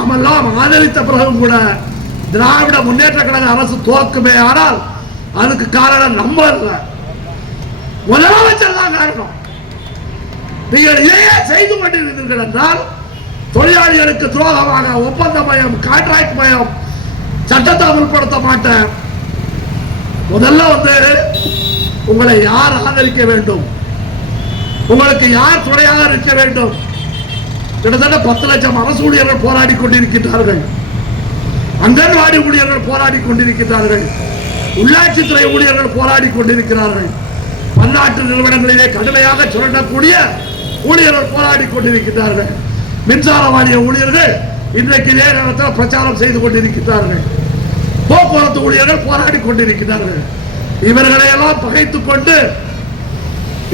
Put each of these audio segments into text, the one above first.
நாமெல்லாம் ஆதரித்த பிறகும் கூட திராவிட முன்னேற்ற கழக அரசு தோற்குமே. ஆனால் அதுக்கு காரணம் நம்ம இல்லை முதலமைச்சர் தான் காரணம். நீங்கள் இதையே செய்து கொண்டிருந்தீர்கள் என்றால் தொழிலாளிகளுக்கு துரோகமாக ஒப்பந்த மயம் கான்ட்ராக்ட் மயம் சட்டத்தை அமல்படுத்த மாட்டேன். முதல்ல வந்து உங்களை யார் ஆதரிக்க வேண்டும்? உங்களுக்கு யார் துணையாக இருக்க வேண்டும்? கிட்டத்தட்ட பத்து லட்சம் அரசு ஊழியர்கள் போராடி கொண்டிருக்கின்றார்கள். அங்கன்வாடி ஊழியர்கள் போராடி கொண்டிருக்கிறார்கள் உள்ளாட்சித்துறை ஊழியர்கள் போராடி கொண்டிருக்கிறார்கள். பன்னாட்டு நிறுவனங்களிலே கடுமையாக சுரண்டக்கூடிய ஊழியர்கள் போராடி கொண்டிருக்கிறார்கள் மின்சார வாரிய ஊழியர்கள் இன்றைக்கு இதே நேரத்தில் பிரச்சாரம் செய்து கொண்டிருக்கிறார்கள் போக்குவரத்து ஊழியர்கள் போராடி கொண்டிருக்கிறார்கள் இவர்களை எல்லாம் பகைத்துக் கொண்டு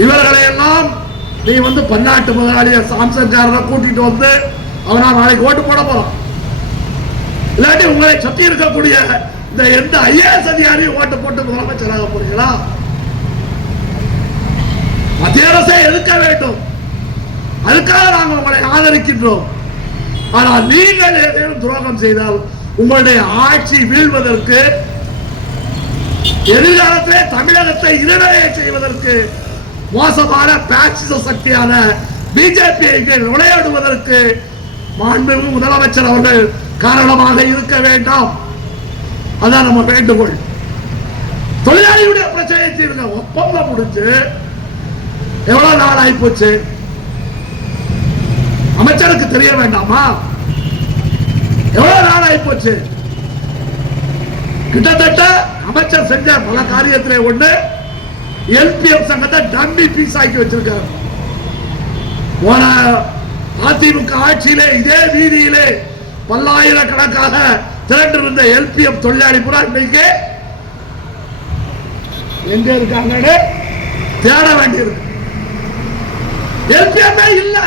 இவர்களை எல்லாம் நீ வந்து பன்னாட்டு முதலாளிய சாம்சங்காரரை கூட்டிட்டு வந்து அவனா நாளைக்கு ஓட்டு போட போறான். இல்லாட்டி உங்களை சுத்தி இருக்கக்கூடிய இந்த எந்த ஐஏஎஸ் அதிகாரியும் ஓட்டு போட்டு முதலமைச்சராக போறீங்களா? மத்திய அரசை எதிர்க்க வேண்டும்? அதுக்காக நாங்கள் உங்களை ஆதரிக்கின்றோம். ஆனால் நீங்கள் ஏதேனும் துரோகம் செய்தால் உங்களுடைய ஆட்சி வீழ்வதற்கு எதிர்காலத்திலே தமிழகத்தை இருநிலையை செய்வதற்கு மோசமான பாசிச சக்தியான பிஜேபியை விளையாடுவதற்கு மாண்புமிகு முதலமைச்சர் அவர்கள் காரணமாக இருக்க வேண்டாம். அதான் நம்ம வேண்டுகோள். தொழிலாளியுடைய பிரச்சனையை தீர்க்க ஒப்பந்தம் முடிஞ்சு எவ்வளவு நாள் ஆகி போச்சு அமைச்சருக்கு தெரிய வேண்டாமா? எவ்வளவு நாள் ஆகி போச்சு கிட்டத்தட்ட அமைச்சர் செஞ்ச பல காரியத்திலே ஒண்ணு எல்பிஎம் சங்கத்தை டம்மி பீஸ் ஆக்கி வச்சிருக்காரு. போன அதிமுக ஆட்சியிலே இதே வீதியிலே பல்லாயிரக்கணக்காக திரண்டிருந்த எல்பிஎம் தொழிலாளி புறா இன்னைக்கு எங்க இருக்காங்கன்னு தேட வேண்டியிருக்கு. எல்பிஎம்மே இல்ல.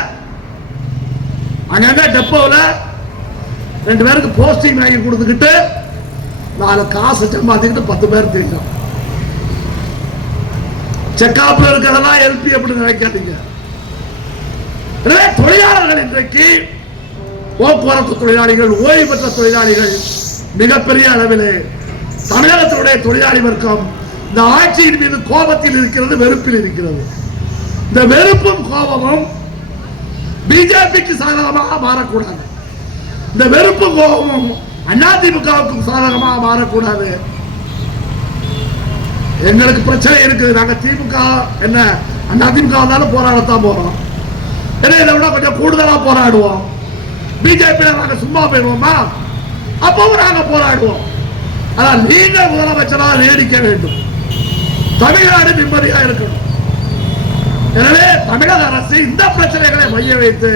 அங்கங்க டெப்போல ரெண்டு பேருக்கு போஸ்டிங் வாங்கி கொடுத்துக்கிட்டு நாலு காசு சம்பாதிக்கிட்டு பத்து பேர் தெரியும் செக்காப்ல இருக்கிறதெல்லாம் எல்பி அப்படின்னு நினைக்காதீங்க. எனவே தொழிலாளர்கள் இன்றைக்கு போக்குவரத்து தொழிலாளிகள் ஓய்வு பெற்ற தொழிலாளிகள் மிகப்பெரிய அளவிலே தமிழகத்தினுடைய தொழிலாளி வர்க்கம் இந்த ஆட்சியின் மீது கோபத்தில் இருக்கிறது வெறுப்பில் இருக்கிறது. இந்த வெறுப்பும் கோபமும் பிஜேபிக்கு சாதகமாக மாறக்கூடாது. இந்த வெறுப்பும் கோபமும் அதிமுகவுக்கும் சாதகமாக மாறக்கூடாது. எங்களுக்கு பிரச்சனை இருக்குது. நாங்க திமுக என்ன அண்ணா திமுக வந்தாலும் போராடத்தான் போறோம். ஏன்னா இதை விட கொஞ்சம் கூடுதலா போராடுவோம். பிஜேபி நாங்க சும்மா போயிடுவோமா? அப்பவும் நாங்க போராடுவோம். ஆனா நீங்க முதலமைச்சராக நீடிக்க வேண்டும். தமிழ்நாடு நிம்மதியா இருக்கணும். எனவே தமிழக அரசு இந்த பிரச்சனைகளை மைய வைத்து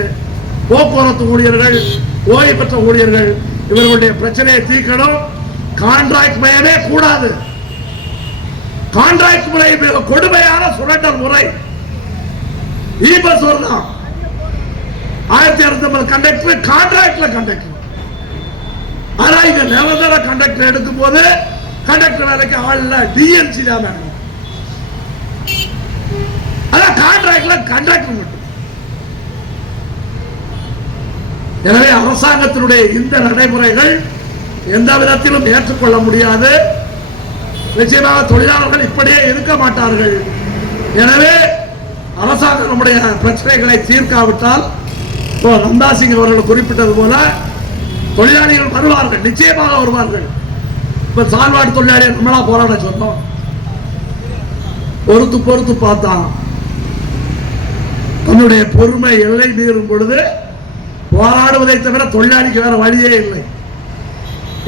போக்குவரத்து ஊழியர்கள் ஓய்வு பெற்ற ஊழியர்கள் இவர்களுடைய பிரச்சனையை தீர்க்கணும். கான்ட்ராக்ட் மயமே கூடாது. கான்ட்ராக்ட் முறை மிக கொடுமையான சுரண்டல் முறை. ஈபஸ் வரலாம் ஆயிரத்தி அறுநூத்தி கண்டக்டர் கான்ட்ராக்ட்ல கண்டக்டர். ஆனா இங்க நிரந்தர கண்டக்டர் எடுக்கும் போது கண்டக்டர் வேலைக்கு ஆள் இல்ல டிஎன்சி தான் வேணும். அதான் கான்ட்ராக்ட்ல கண்டக்டர் மட்டும். எனவே அரசாங்கத்தினுடைய இந்த நடைமுறைகள் எந்த விதத்திலும் ஏற்றுக்கொள்ள முடியாது. நிச்சயமாக தொழிலாளர்கள் இப்படியே இருக்க மாட்டார்கள். எனவே அரசாங்கம் நம்முடைய பிரச்சனைகளை தீர்க்காவிட்டால் இப்போ சிங் அவர்கள் குறிப்பிட்டது போல தொழிலாளிகள் வருவார்கள் நிச்சயமாக வருவார்கள். இப்ப சால்வாடு தொழிலாளி நம்மளா போராட சொன்னோம். பொறுத்து பொறுத்து பார்த்தான். தன்னுடைய பொறுமை எல்லை மீறும் பொழுது போராடுவதை தவிர தொழிலாளிக்கு வேற வழியே இல்லை.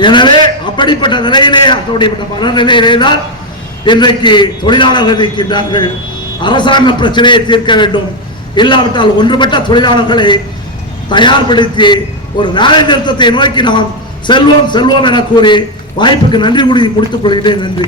எனவே அப்படிப்பட்ட நிலையிலே அப்படிப்பட்ட மனநிலையிலே தான் இன்றைக்கு தொழிலாளர்கள் இருக்கின்றார்கள். அரசாங்க பிரச்சனையை தீர்க்க வேண்டும். இல்லாவிட்டால் ஒன்றுபட்ட தொழிலாளர்களை தயார்படுத்தி ஒரு வேலை நிறுத்தத்தை நோக்கி நாம் செல்வோம் செல்வோம் என கூறி வாய்ப்புக்கு நன்றி கூறி முடித்துக் கொள்கிறேன். நன்றி.